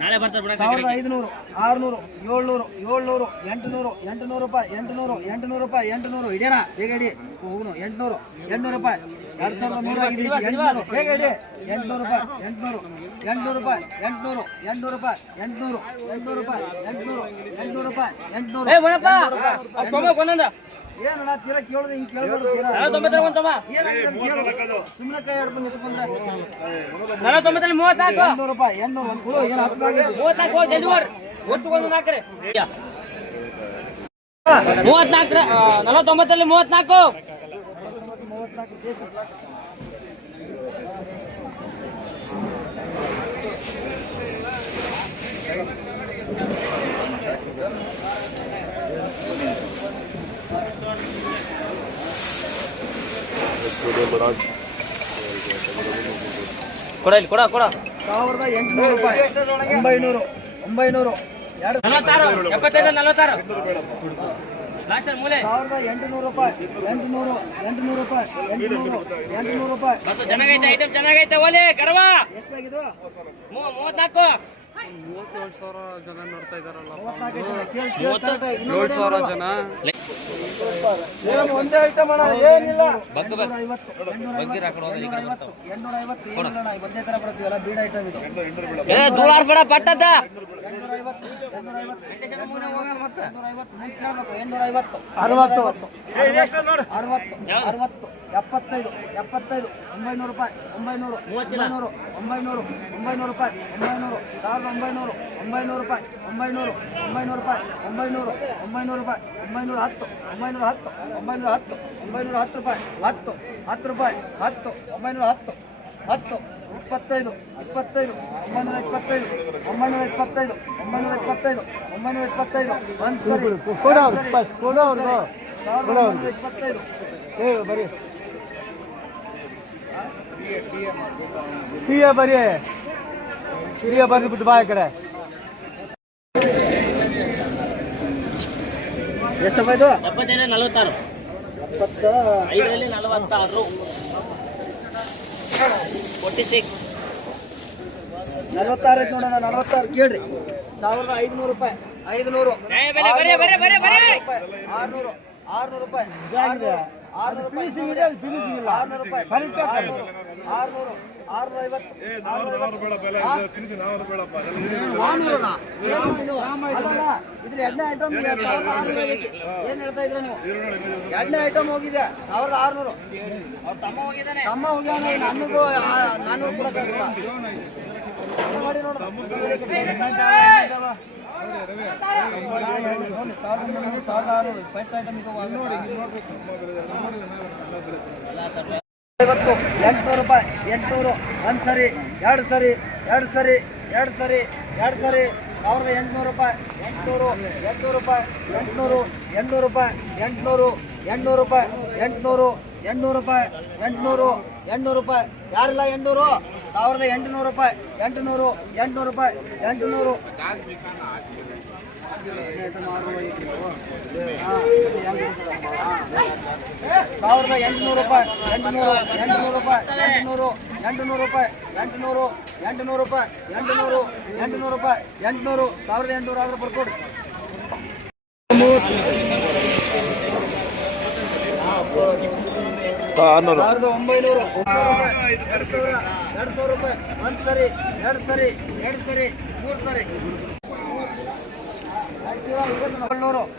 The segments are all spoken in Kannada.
ನಾಳೆ ಬರ್ತಾರೆ 1500 600 700 700 800 800 ರೂಪಾಯಿ 800 800 ರೂಪಾಯಿ 800 ಇದೇನಾ ಬೇಗ ಇಡಿ ಹೋಗುನು 800 800 ರೂಪಾಯಿ 2300 ಆಗಿದೆ 800 ಬೇಗ ಇಡಿ 800 ರೂಪಾಯಿ 800 800 ರೂಪಾಯಿ 800 800 ರೂಪಾಯಿ 800 800 ರೂಪಾಯಿ 800 800 ರೂಪಾಯಿ 800 ಏ ಬರಪ್ಪ ತೊಂಬ ಕೊಂಡ ಏನಣ್ಣ ತೀರ ಕೇಳೋದು ಹಿಂಗೆ ಕೇಳ್ಬೋದು ಸುಮ್ಮನೆ ಕೈ ಹಿಡ್ಕೊಂಡು ನಿಂತ್ಕೊಂಡ್ರೆ 800 ರೂಪಾಯಿ 800 ಒಂದು ಕೊಡು ಏನು 34 ಕೊಡ ಇಲ್ಲಿ ಕೊಡ 1800 ರೂಪಾಯಿ 900 900 1800 ರೂಪಾಯಿ 800 800 ರೂಪಾಯಿ 800 ರೂಪಾಯಿ ಚೆನ್ನಾಗೈತೆ ಓಲಿ ಕರವಾ ಎಷ್ಟಾಗಿದ್ದು 34 37,000 ಜನ ನೋಡ್ತಾ ಇದಾರಲ್ಲ 7,000 ಜನ ಒಂದೇ ಐಟಮ್ ಅಣ್ಣ ಏನಿಲ್ಲ 850 ಒಂದೇ ತರ ಬರ್ತೀವಲ್ಲ ಬೀಡ್ ಐಟಮ್ ಇದು ಪಟ್ಟದ 75 900 ರೂಪಾಯಿ 900 900 ರೂಪಾಯಿ 900 1900 ರೂಪಾಯಿ 900 ರೂಪಾಯಿ 900 ರೂಪಾಯಿ 910 ರೂಪಾಯಿ 10 ರೂಪಾಯಿ 10 910 10 25 925 925 ಒಂದು ಸರಿ 1925 ಬರೀ ಬರೀ ಸಿರಿಯ ಬಂದ್ಬಿಟ್ಟು ಬಾ ಕಡೆ ಎಷ್ಟು ಇದು 46 5ರಲ್ಲಿ 46 46 ಐತೆ ನೋಡೋಣ 46 ಕೇಳ್ರಿ 1500 ರೂಪಾಯಿ 500 600 ರೂಪಾಯಿ 600 ರೂಪಾಯಿ 2 ಐಟಮ್ ಏನ್ ಹೇಳ್ತಾ ಇದ್ರ ನೀವು 2 ಐಟಮ್ ಹೋಗಿದೆ 1600 ತಮ್ಮ ಹೋಗ್ಯಾನ ನನಗೂ 400 ಕೊಡಕ್ಕಾಗಲ್ಲ ಮಾಡಿ ನೋಡ್ರಿ 1600 ಫಸ್ಟ್ ಐಟಮ್ ಇದು 800 ರೂಪಾಯಿ 800 ಒಂದು ಸರಿ 2 ಸರಿ 1800 ರೂಪಾಯಿ 800 ರೂಪಾಯಿ 800 ರೂಪಾಯಿ 800 ರೂಪಾಯಿ 800 ರೂಪಾಯಿ 800 ರೂಪಾಯಿ ಯಾರಿಲ್ಲ 800 1800 ರೂಪಾಯಿ 800 ರೂಪಾಯಿ 800 1800 ರೂಪಾಯಿ 800 ರೂಪಾಯಿ 800 ರೂಪಾಯಿ 800 ರೂಪಾಯಿ 1800 ಆದ್ರೆ ಬರ್ಕೊಡಿ 1900 2,000 ರೂಪಾಯಿ ಒಂದು ಸರಿ 2 ಸರಿ 3 ಸರಿ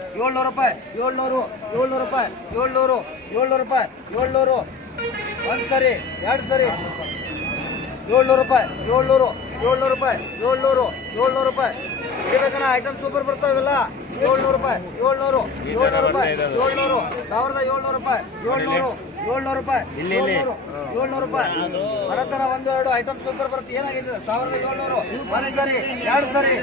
700 ರೂಪಾಯಿ 700 ರೂಪಾಯಿ 700 ಒಂದು ಸರಿ 2 ಸರಿ 700 ರೂಪಾಯಿ 700 ರೂಪಾಯಿ 700 ರೂಪಾಯಿ ಇರ್ಬೇಕಣ್ಣ ಐಟಮ್ ಸೂಪರ್ ಬರ್ತಾವೆಲ್ಲ 700 ರೂಪಾಯಿ 700 ರೂಪಾಯಿ 1700 ರೂಪಾಯಿ 700 ರೂಪಾಯಿ 700 ರೂಪಾಯಿ ಬರತ್ತಾರ 1-2 ಐಟಮ್ ಸೂಪರ್ ಬರುತ್ತೆ ಏನಾಗಿದೆ 1700 ಒಂದು ಸರಿ 2 ಸರಿ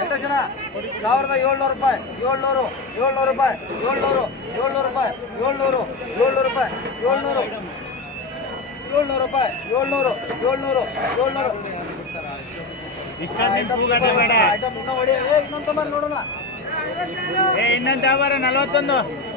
ಎಷ್ಟು ಜನ 1700 ರೂಪಾಯಿ 700 ರೂಪಾಯಿ 700 ರೂಪಾಯಿ 700 ರೂಪಾಯಿ 700 ರೂಪಾಯಿ 700 ಐಟಮ್ ಇನ್ನೊಂದು ತೊಂಬರಿ ನೋಡೋಣ ಇನ್ನೊಂದು 41